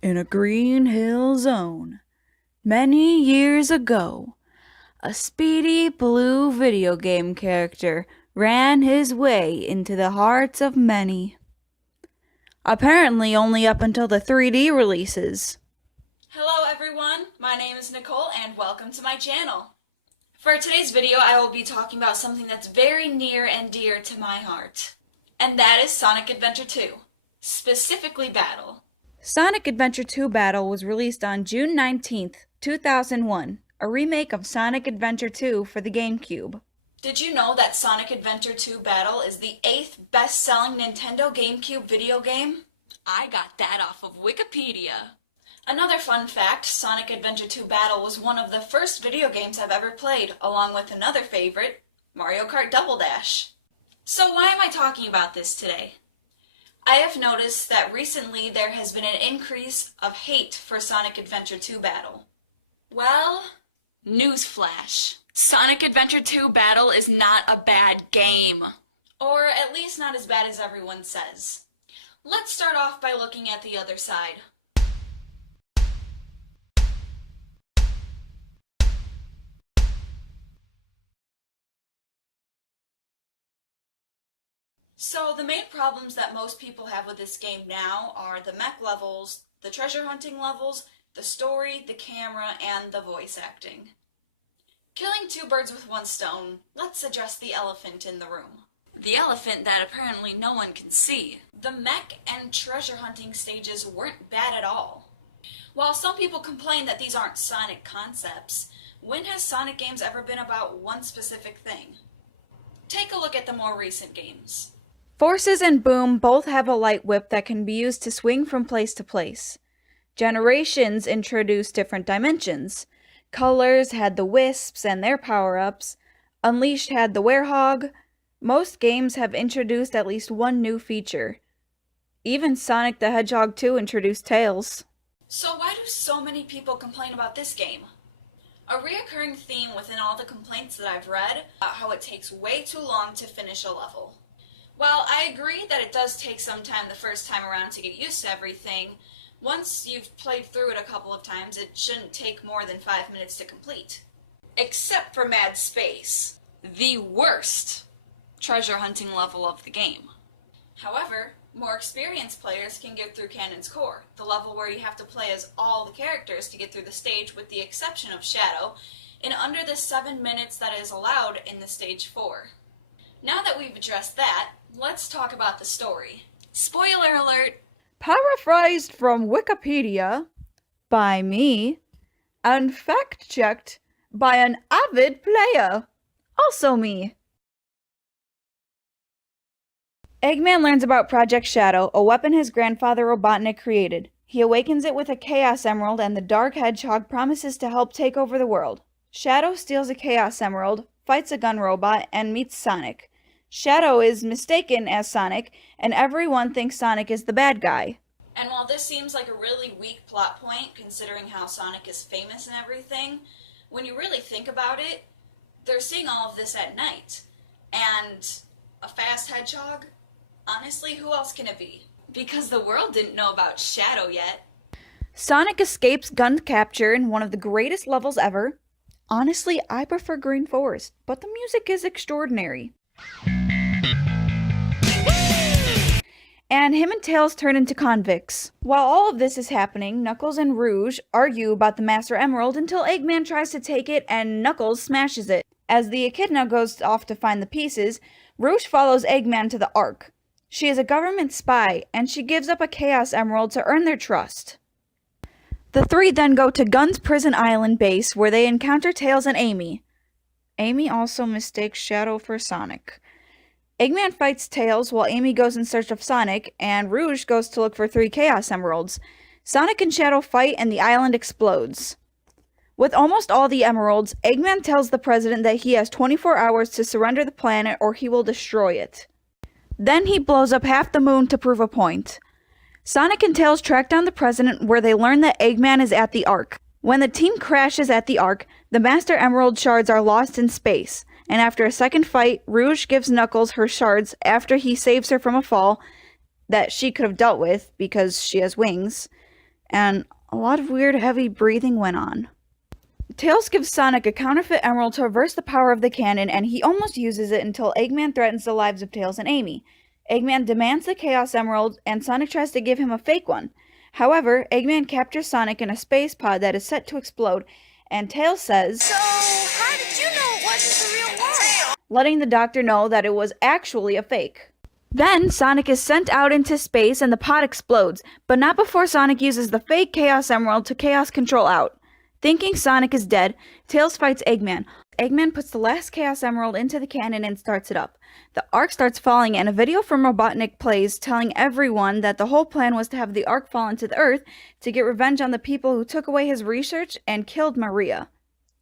In a green hill zone, many years ago, a speedy blue video game character ran his way into the hearts of many. Apparently only up until the 3D releases. Hello everyone, my name is Nicole and welcome to my channel. For today's video I will be talking about something that's very near and dear to my heart. And that is Sonic Adventure 2, specifically Battle. Sonic Adventure 2 Battle was released on June 19th, 2001, a remake of Sonic Adventure 2 for the GameCube. Did you know that Sonic Adventure 2 Battle is the 8th best-selling Nintendo GameCube video game? I got that off of Wikipedia. Another fun fact, Sonic Adventure 2 Battle was one of the first video games I've ever played, along with another favorite, Mario Kart Double Dash. So why am I talking about this today? I have noticed that recently there has been an increase of hate for Sonic Adventure 2 Battle. Well, newsflash. Sonic Adventure 2 Battle is not a bad game. Or at least not as bad as everyone says. Let's start off by looking at the other side. So the main problems that most people have with this game now are the mech levels, the treasure hunting levels, the story, the camera, and the voice acting. Killing two birds with one stone, let's address the elephant in the room. The elephant that apparently no one can see. The mech and treasure hunting stages weren't bad at all. While some people complain that these aren't Sonic concepts, when has Sonic games ever been about one specific thing? Take a look at the more recent games. Forces and Boom both have a light whip that can be used to swing from place to place. Generations introduced different dimensions. Colors had the Wisps and their power-ups. Unleashed had the Werehog. Most games have introduced at least one new feature. Even Sonic the Hedgehog 2 introduced Tails. So why do so many people complain about this game? A reoccurring theme within all the complaints that I've read about how it takes way too long to finish a level. While I agree that it does take some time the first time around to get used to everything, once you've played through it a couple of times, it shouldn't take more than 5 minutes to complete. Except for Mad Space, the worst treasure hunting level of the game. However, more experienced players can get through Canon's Core, the level where you have to play as all the characters to get through the stage with the exception of Shadow, in under the 7 minutes that is allowed in the Stage 4. Now that we've addressed that, let's talk about the story. Spoiler alert! Paraphrased from Wikipedia by me and fact-checked by an avid player, also me. Eggman learns about Project Shadow, a weapon his grandfather Robotnik created. He awakens it with a Chaos Emerald, and the Dark Hedgehog promises to help take over the world. Shadow steals a Chaos Emerald, fights a gun robot, and meets Sonic. Shadow is mistaken as Sonic, and everyone thinks Sonic is the bad guy. And while this seems like a really weak plot point, considering how Sonic is famous and everything, when you really think about it, they're seeing all of this at night. And a fast hedgehog? Honestly, who else can it be? Because the world didn't know about Shadow yet. Sonic escapes gun capture in one of the greatest levels ever. Honestly, I prefer Green Forest, but the music is extraordinary. And him and Tails turn into convicts. While all of this is happening, Knuckles and Rouge argue about the Master Emerald until Eggman tries to take it and Knuckles smashes it. As the Echidna goes off to find the pieces, Rouge follows Eggman to the Ark. She is a government spy, and she gives up a Chaos Emerald to earn their trust. The three then go to Gun's Prison Island base, where they encounter Tails and Amy. Amy also mistakes Shadow for Sonic. Eggman fights Tails while Amy goes in search of Sonic, and Rouge goes to look for 3 Chaos Emeralds. Sonic and Shadow fight and the island explodes. With almost all the emeralds, Eggman tells the president that he has 24 hours to surrender the planet or he will destroy it. Then he blows up half the moon to prove a point. Sonic and Tails track down the president where they learn that Eggman is at the Ark. When the team crashes at the Ark, the Master Emerald shards are lost in space, and after a second fight, Rouge gives Knuckles her shards after he saves her from a fall that she could have dealt with because she has wings. and a lot of weird heavy breathing went on. Tails gives Sonic a counterfeit emerald to reverse the power of the cannon, and he almost uses it until Eggman threatens the lives of Tails and Amy. Eggman demands the Chaos Emerald, and Sonic tries to give him a fake one. However, Eggman captures Sonic in a space pod that is set to explode, and Tails says, "So, how did you know it wasn't the real one?" letting the doctor know that it was actually a fake. Then, Sonic is sent out into space and the pod explodes, but not before Sonic uses the fake Chaos Emerald to Chaos Control out. Thinking Sonic is dead, Tails fights Eggman. Eggman puts the last Chaos Emerald into the cannon and starts it up. The Ark starts falling, and a video from Robotnik plays telling everyone that the whole plan was to have the Ark fall into the Earth to get revenge on the people who took away his research and killed Maria.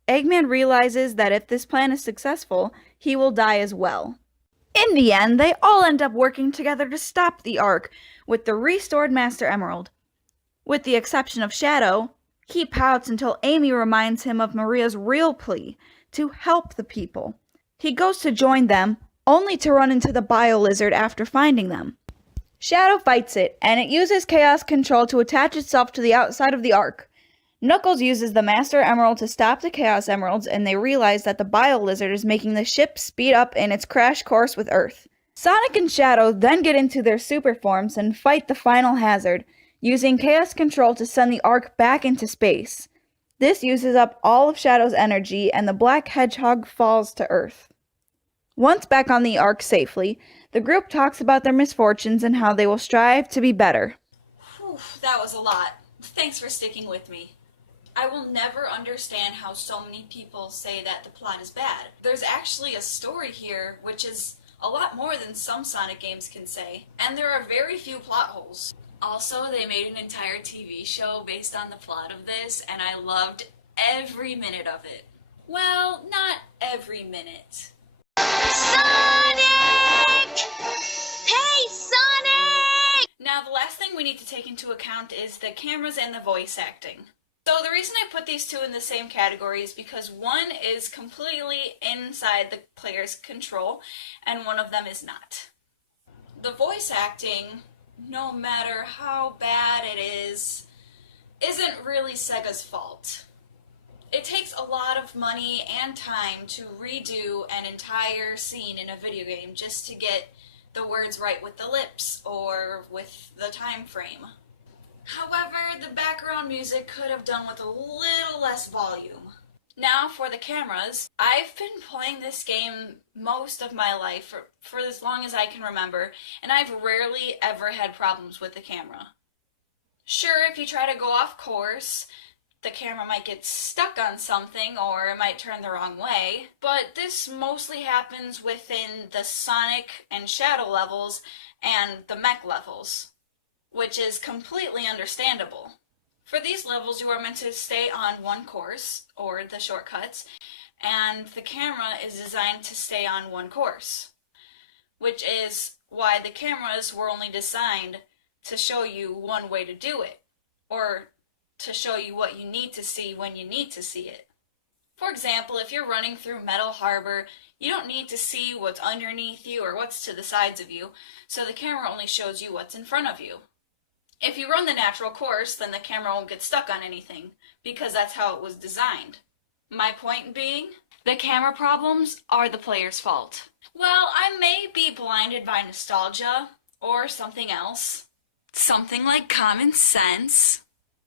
Eggman realizes that if this plan is successful, he will die as well. In the end, they all end up working together to stop the Ark with the restored Master Emerald. With the exception of Shadow, he pouts until Amy reminds him of Maria's real plea to help the people. He goes to join them, only to run into the Bio-Lizard after finding them. Shadow fights it, and it uses Chaos Control to attach itself to the outside of the Ark. Knuckles uses the Master Emerald to stop the Chaos Emeralds, and they realize that the Bio-Lizard is making the ship speed up in its crash course with Earth. Sonic and Shadow then get into their super forms and fight the final hazard, using Chaos Control to send the Ark back into space. This uses up all of Shadow's energy, and the Black Hedgehog falls to Earth. Once back on the Ark safely, the group talks about their misfortunes and how they will strive to be better. Whew, that was a lot. Thanks for sticking with me. I will never understand how so many people say that the plot is bad. There's actually a story here, which is a lot more than some Sonic games can say, and there are very few plot holes. Also, they made an entire TV show based on the plot of this, and I loved every minute of it. Well, not every minute. Sonic! Hey, Sonic! Now, the last thing we need to take into account is the cameras and the voice acting. So the reason I put these two in the same category is because one is completely inside the player's control, and one of them is not. The voice acting, no matter how bad it is, isn't really Sega's fault. It takes a lot of money and time to redo an entire scene in a video game just to get the words right with the lips or with the time frame. However, the background music could have done with a little less volume. Now for the cameras, I've been playing this game most of my life, for as long as I can remember, and I've rarely ever had problems with the camera. Sure, if you try to go off course, the camera might get stuck on something or it might turn the wrong way, but this mostly happens within the Sonic and Shadow levels and the mech levels, which is completely understandable. For these levels, you are meant to stay on one course, or the shortcuts, and the camera is designed to stay on one course, which is why the cameras were only designed to show you one way to do it, or to show you what you need to see when you need to see it. For example, if you're running through Metal Harbor, you don't need to see what's underneath you or what's to the sides of you, so the camera only shows you what's in front of you. If you run the natural course, then the camera won't get stuck on anything, because that's how it was designed. My point being, the camera problems are the player's fault. Well, I may be blinded by nostalgia, or something else. Something like common sense.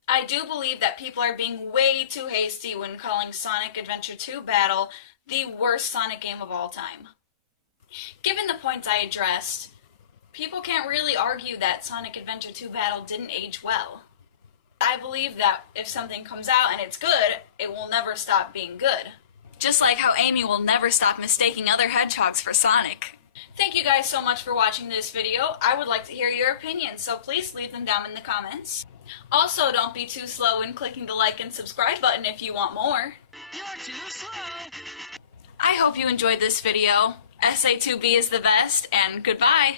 I do believe that people are being way too hasty when calling Sonic Adventure 2 Battle the worst Sonic game of all time. Given the points I addressed, people can't really argue that Sonic Adventure 2 Battle didn't age well. I believe that if something comes out and it's good, it will never stop being good. Just like how Amy will never stop mistaking other hedgehogs for Sonic. Thank you guys so much for watching this video. I would like to hear your opinions, so please leave them down in the comments. Also, don't be too slow in clicking the like and subscribe button if you want more. You're too slow. I hope you enjoyed this video. SA2B is the best, and goodbye!